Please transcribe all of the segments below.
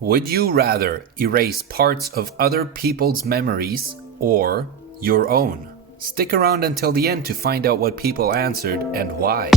Would you rather erase parts of other people's memories or your own? Stick around until the end to find out what people answered and why.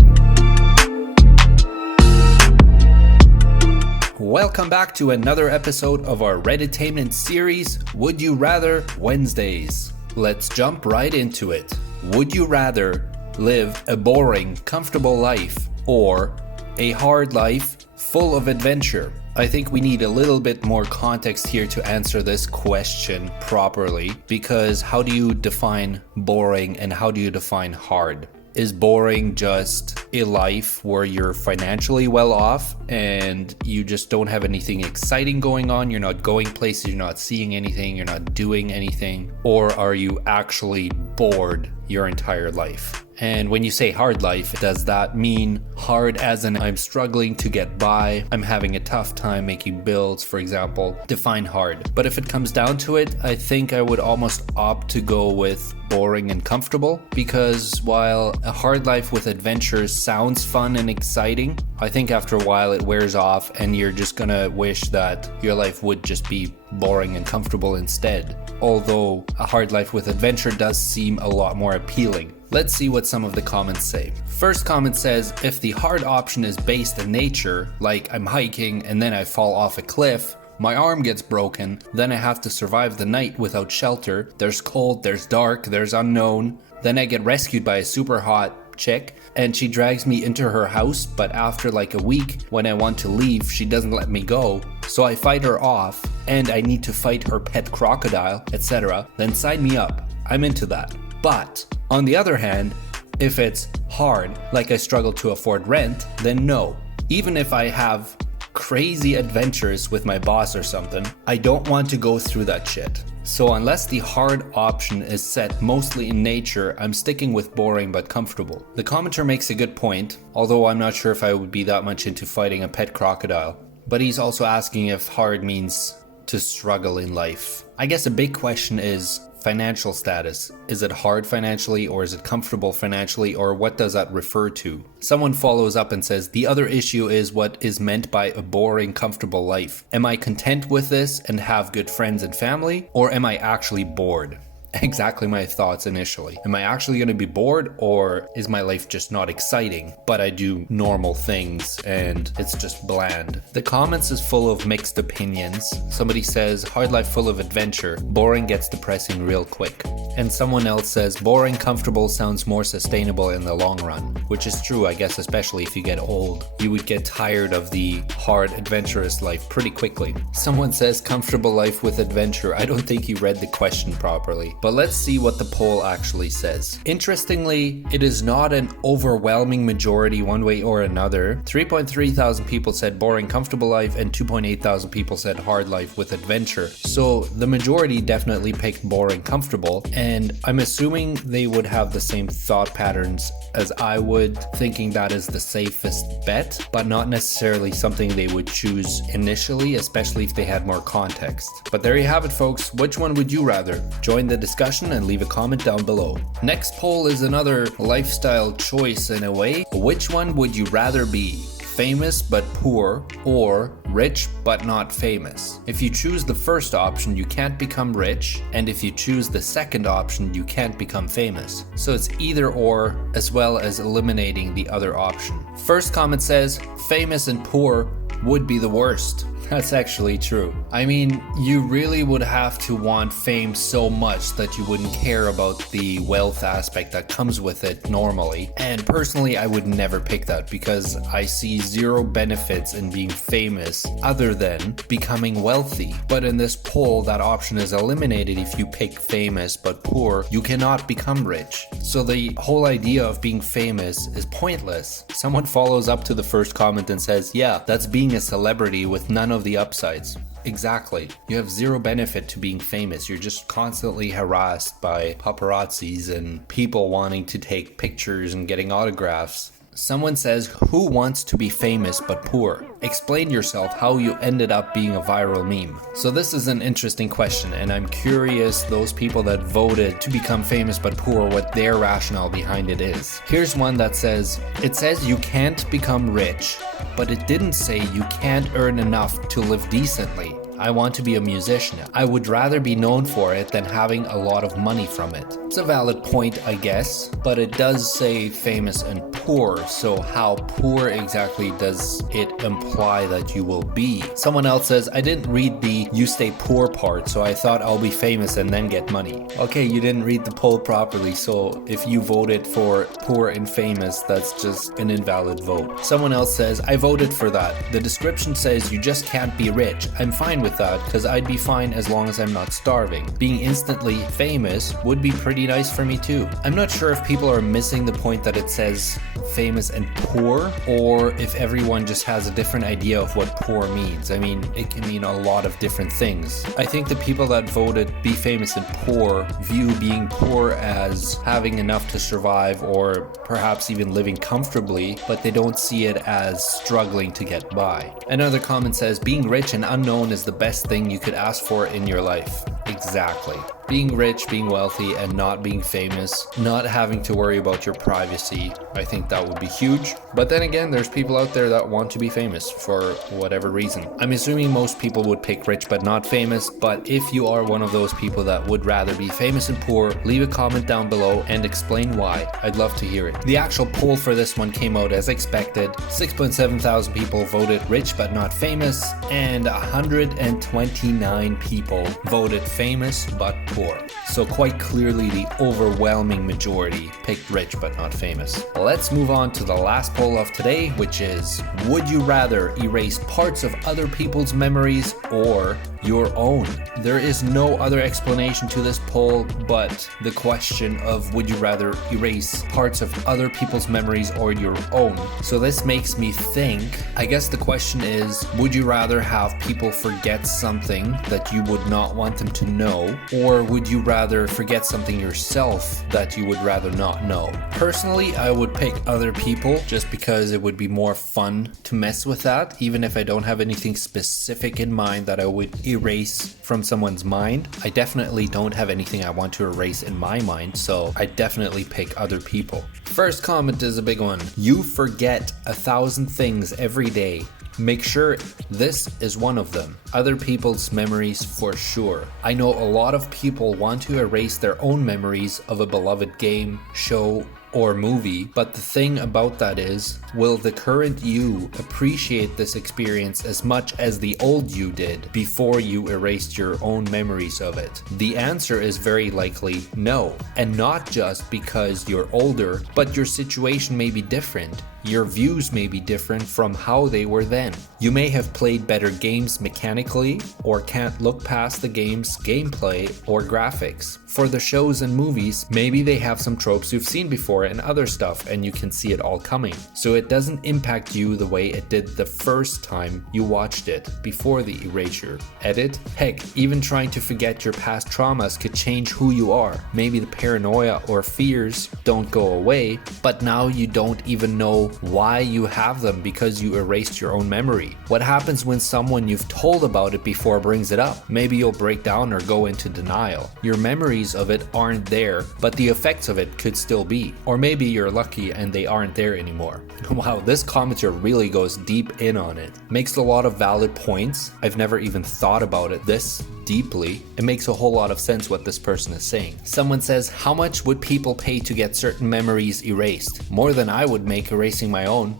Welcome back to another episode of our Redditainment series, Would You Rather Wednesdays. Let's jump right into it. Would you rather live a boring, comfortable life or a hard life full of adventure? I think we need a little bit more context here to answer this question properly, because how do you define boring and how do you define hard? Is boring just a life where you're financially well off and you just don't have anything exciting going on? You're not going places, you're not seeing anything, you're not doing anything? Or are you actually bored your entire life? And when you say hard life, does that mean hard as in I'm struggling to get by, I'm having a tough time making bills, for example? Define hard. But if it comes down to it, I think I would almost opt to go with boring and comfortable, because while a hard life with adventures sounds fun and exciting, I think after a while it wears off and you're just gonna wish that your life would just be boring and comfortable instead. Although a hard life with adventure does seem a lot more appealing. Let's see what some of the comments say. First comment says, if the hard option is based in nature, like I'm hiking and then I fall off a cliff, my arm gets broken, then I have to survive the night without shelter, there's cold, there's dark, there's unknown, then I get rescued by a super hot chick and she drags me into her house, but after like a week when I want to leave, she doesn't let me go, so I fight her off and I need to fight her pet crocodile, etc., then sign me up. I'm into that. But on the other hand, if it's hard, like I struggle to afford rent, then no. Even if I have crazy adventures with my boss or something, I don't want to go through that shit. So unless the hard option is set mostly in nature, I'm sticking with boring but comfortable. The commenter makes a good point, although I'm not sure if I would be that much into fighting a pet crocodile. But he's also asking if hard means to struggle in life. I guess a big question is financial status. Is it hard financially or is it comfortable financially, or what does that refer to? Someone follows up and says, the other issue is what is meant by a boring, comfortable life. Am I content with this and have good friends and family, or am I actually bored? Exactly my thoughts initially. Am I actually going to be bored, or is my life just not exciting, but I do normal things and it's just bland? The comments is full of mixed opinions. Somebody says, hard life full of adventure, boring gets depressing real quick. And someone else says, boring, comfortable sounds more sustainable in the long run, which is true, I guess, especially if you get old. You would get tired of the hard, adventurous life pretty quickly. Someone says, comfortable life with adventure. I don't think you read the question properly. But let's see what the poll actually says. Interestingly, it is not an overwhelming majority one way or another. 3.3 thousand people said boring, comfortable life, and 2.8 thousand people said hard life with adventure. So the majority definitely picked boring, comfortable, and I'm assuming they would have the same thought patterns as I would, thinking that is the safest bet, but not necessarily something they would choose initially, especially if they had more context. But there you have it, folks. Which one would you rather? Join the discussion and leave a comment down below. Next poll is another lifestyle choice in a way. Which one would you rather be? Famous but poor, or rich but not famous? If you choose the first option, you can't become rich, and if you choose the second option, you can't become famous. So it's either or, as well as eliminating the other option. First comment says, famous and poor would be the worst. That's actually true. I mean, you really would have to want fame so much that you wouldn't care about the wealth aspect that comes with it normally. And personally, I would never pick that because I see zero benefits in being famous other than becoming wealthy. But in this poll, that option is eliminated. If you pick famous but poor, you cannot become rich. So the whole idea of being famous is pointless. Someone follows up to the first comment and says, yeah, that's being a celebrity with none of the upsides. Exactly. You have zero benefit to being famous. You're just constantly harassed by paparazzis and people wanting to take pictures and getting autographs. Someone says, who wants to be famous but poor? Explain yourself how you ended up being a viral meme. So this is an interesting question, and I'm curious those people that voted to become famous but poor, what their rationale behind it is. Here's one that says, it says you can't become rich, but it didn't say you can't earn enough to live decently. I want to be a musician. I would rather be known for it than having a lot of money from it. It's a valid point, I guess, but it does say famous and poor, so how poor exactly does it imply that you will be? Someone else says, I didn't read the you stay poor part, so I thought I'll be famous and then get money. Okay, you didn't read the poll properly, so if you voted for poor and famous, that's just an invalid vote. Someone else says, I voted for that. The description says you just can't be rich. I'm fine with that because I'd be fine as long as I'm not starving. Being instantly famous would be pretty nice for me too. I'm not sure if people are missing the point that it says famous and poor, or if everyone just has a different idea of what poor means. I mean, it can mean a lot of different things. I think the people that voted be famous and poor view being poor as having enough to survive or perhaps even living comfortably, but they don't see it as struggling to get by. Another comment says, being rich and unknown is the best thing you could ask for in your life. Exactly. Being rich, being wealthy, and not being famous, not having to worry about your privacy, I think that would be huge. But then again, there's people out there that want to be famous for whatever reason. I'm assuming most people would pick rich but not famous, but if you are one of those people that would rather be famous and poor, leave a comment down below and explain why. I'd love to hear it. The actual poll for this one came out as expected. 6.7 thousand people voted rich but not famous, and 129 people voted famous but poor. So quite clearly the overwhelming majority picked rich but not famous. Let's move on to the last poll of today, which is, would you rather erase parts of other people's memories or your own? There is no other explanation to this poll but the question of would you rather erase parts of other people's memories or your own. So this makes me think, I guess the question is, would you rather have people forget something that you would not want them to know, or would you rather forget something yourself that you would rather not know? Personally, I would pick other people just because it would be more fun to mess with that, even if I don't have anything specific in mind that I would erase from someone's mind. I definitely don't have anything I want to erase in my mind, so I definitely pick other people. First comment is a big one. You forget 1,000 things every day. Make sure this is one of them. Other people's memories for sure. I know a lot of people want to erase their own memories of a beloved game, show, or movie, but the thing about that is, will the current you appreciate this experience as much as the old you did before you erased your own memories of it? The answer is very likely no, and not just because you're older, but your situation may be different. Your views may be different from how they were then. You may have played better games mechanically, or can't look past the game's gameplay or graphics. For the shows and movies, maybe they have some tropes you've seen before and other stuff, and you can see it all coming. So it doesn't impact you the way it did the first time you watched it before the erasure edit. Heck, even trying to forget your past traumas could change who you are. Maybe the paranoia or fears don't go away, but now you don't even know why you have them because you erased your own memory. What happens when someone you've told about it before brings it up? Maybe you'll break down or go into denial. Your memories of it aren't there, but the effects of it could still be. Or maybe you're lucky and they aren't there anymore. Wow, this commenter really goes deep in on it. Makes a lot of valid points. I've never even thought about it this deeply. It makes a whole lot of sense what this person is saying. Someone says, how much would people pay to get certain memories erased? More than I would make erasing my own.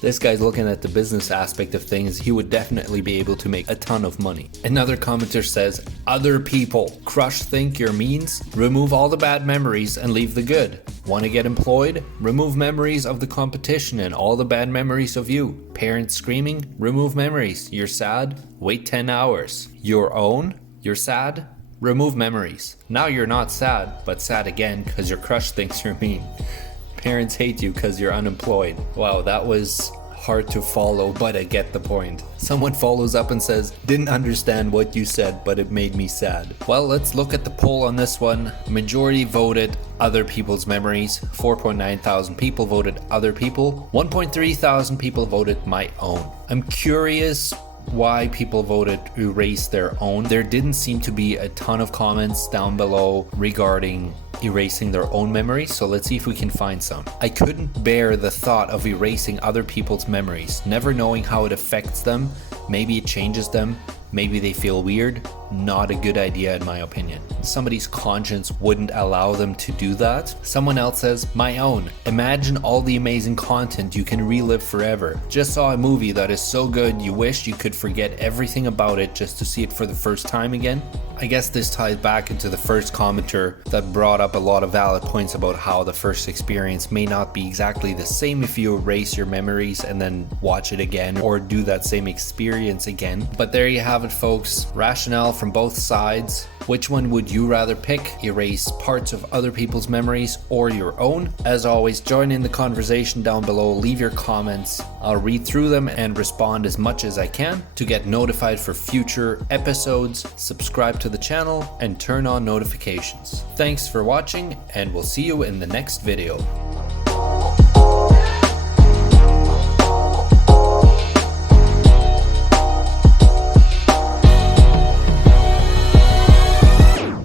This guy's looking at the business aspect of things. He would definitely be able to make a ton of money. Another commenter says, other people. Crush think your means? Remove all the bad memories and leave the good. Want to get employed? Remove memories of the competition and all the bad memories of you. Parents screaming? Remove memories. You're sad? Wait 10 hours. Your own? You're sad? Remove memories. Now you're not sad, but sad again because your crush thinks you're mean. Parents hate you because you're unemployed. Wow, that was hard to follow, but I get the point. Someone follows up and says, didn't understand what you said, but it made me sad. Well, let's look at the poll on this one. Majority voted other people's memories. 4.9 thousand people voted other people. 1.3 thousand people voted my own. I'm curious why people voted erase their own. There didn't seem to be a ton of comments down below regarding erasing their own memories, so let's see if we can find some. I couldn't bear the thought of erasing other people's memories, never knowing how it affects them. Maybe it changes them, maybe they feel weird. Not a good idea in my opinion. Somebody's conscience wouldn't allow them to do that. Someone else says, my own. Imagine all the amazing content you can relive forever. Just saw a movie that is so good you wish you could forget everything about it just to see it for the first time again. I guess this ties back into the first commenter that brought up a lot of valid points about how the first experience may not be exactly the same if you erase your memories and then watch it again or do that same experience again. But there you have it, folks. Rationale from both sides. Which one would you rather pick? Erase parts of other people's memories or your own? As always, join in the conversation down below, leave your comments. I'll read through them and respond as much as I can. To get notified for future episodes, subscribe to the channel and turn on notifications. Thanks for watching, and we'll see you in the next video.